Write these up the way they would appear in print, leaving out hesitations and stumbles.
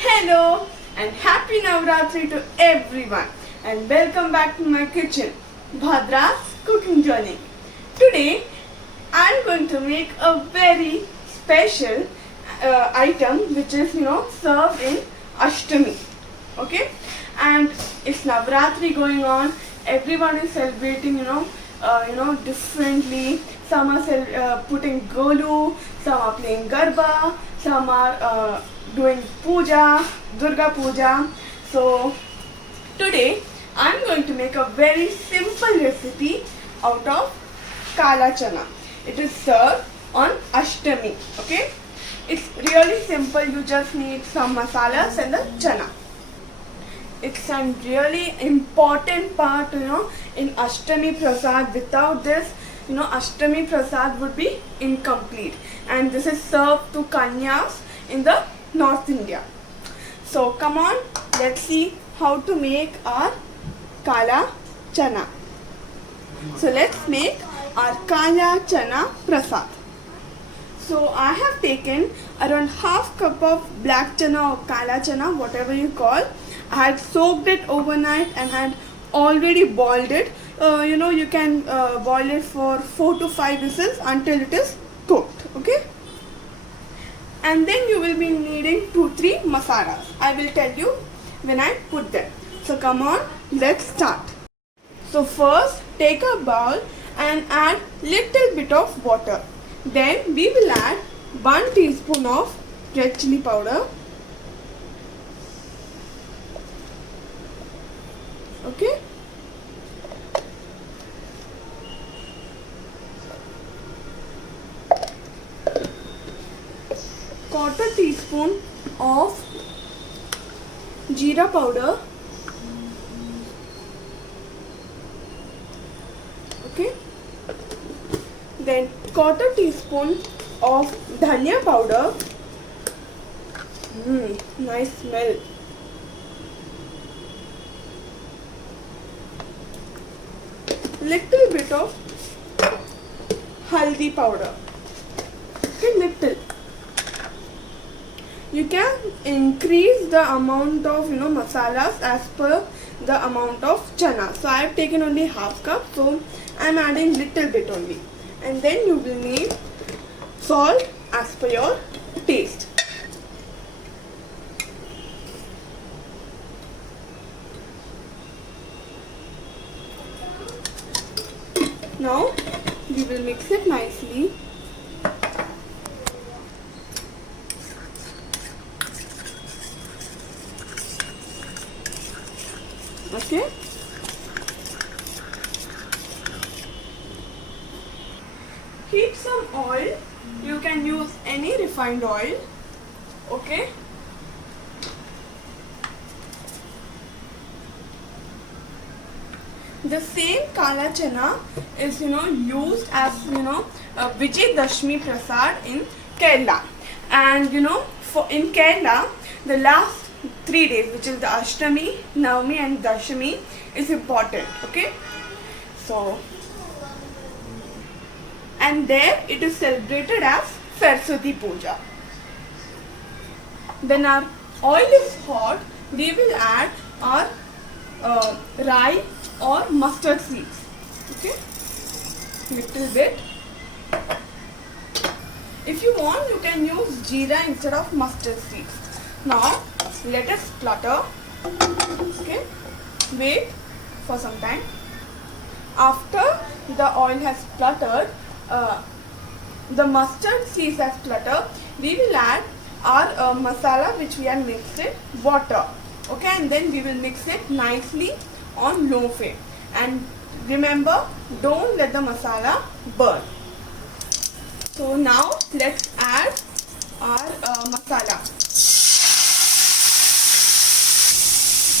Hello and happy Navratri to everyone, and welcome back to my kitchen, Bhadra's cooking journey. Today I'm going to make a very special item which is served in Ashtami. Okay, and it's Navratri going on. Everyone is celebrating differently. Some are putting golu, some are playing garba, some are doing puja, Durga puja. So today I'm going to make a very simple recipe out of kala chana. It is served on Ashtami. Okay, it's really simple. You just need some masalas and the chana. It's a really important part, in Ashtami Prasad. Without this, Ashtami Prasad would be incomplete. And this is served to Kanyas in the North India. So come on, let's see how to make our Kala Chana. So let's make our Kala Chana Prasad. So I have taken around half cup of black chana or Kala Chana, whatever you call. I had soaked it overnight and had already boiled it. You can boil it for 4 to 5 whistles until it is cooked. Okay. And then you will be needing 2-3 masalas. I will tell you when I put them. So come on, let's start. So first take a bowl and add little bit of water. Then we will add 1 teaspoon of red chili powder. Okay. Quarter teaspoon of jeera powder. Okay. Then quarter teaspoon of dhania powder. Nice smell. Little bit of haldi powder. Okay, little. You can increase the amount of masalas as per the amount of chana. So I have taken only half cup, so I am adding little bit only. And then you will need salt as per your taste. Now we will mix it nicely. Okay. Heat some oil. You can use any refined oil. Okay. The same Kala Chana is used as Vijay Dashmi Prasad in Kerala, and for in Kerala the last 3 days, which is the Ashtami, Navami and Dashami, is important. Okay, so and there it is celebrated as Saraswati Puja. When our oil is hot, we will add our rye or mustard seeds. Okay, little bit. If you want, you can use jeera instead of mustard seeds. Now let it splutter. Okay, wait for some time. After the oil has spluttered, the mustard seeds have spluttered, we will add our masala which we have mixed it, water. Okay, and then we will mix it nicely on low flame. And remember, don't let the masala burn. So now let's add our masala.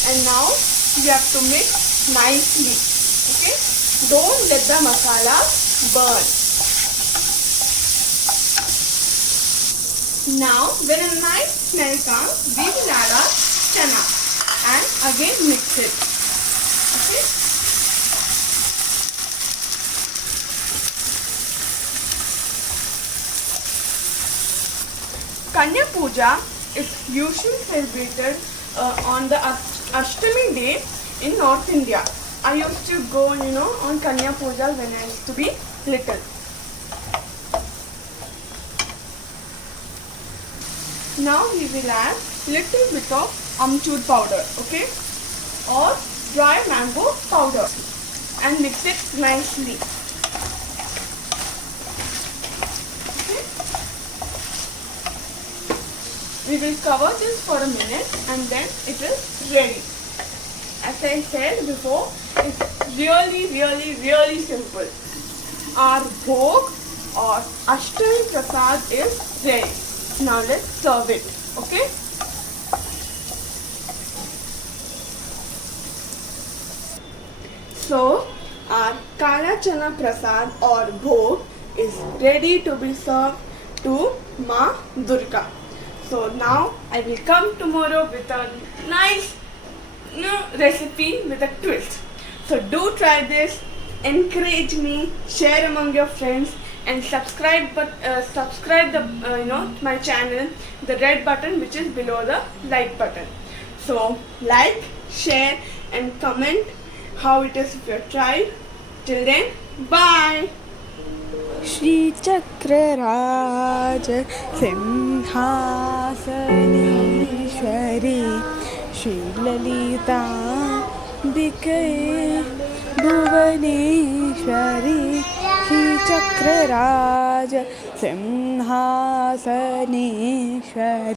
And now we have to mix nicely. Okay, don't let the masala burn. Now when a nice smell comes, we will add our chana and again mix it. Okay. Kanya Puja is usually celebrated on the Ashtami day in North India. I used to go, on Kanya Puja when I used to be little. Now we will add little bit of amchur powder, okay, or dry mango powder, and mix it nicely. Okay. We will cover this for a minute and then it is ready. As I said before, it's really simple. Our bhog or Ashtami Prasad is ready. Now let's serve it. Okay. So our Kala Chana Prasad or bhog is ready to be served to Ma Durga. So now I will come tomorrow with a nice recipe with a twist. So do try this, encourage me, share among your friends, and subscribe my channel, the red button which is below the like button. So like, share and comment how it is if you have tried. Till then, bye. Shri Chakraraj Simhasaneshwari Shri Lalita बिके भुवनेश्वरी श्री चक्रराज सिंहासनेश्वरी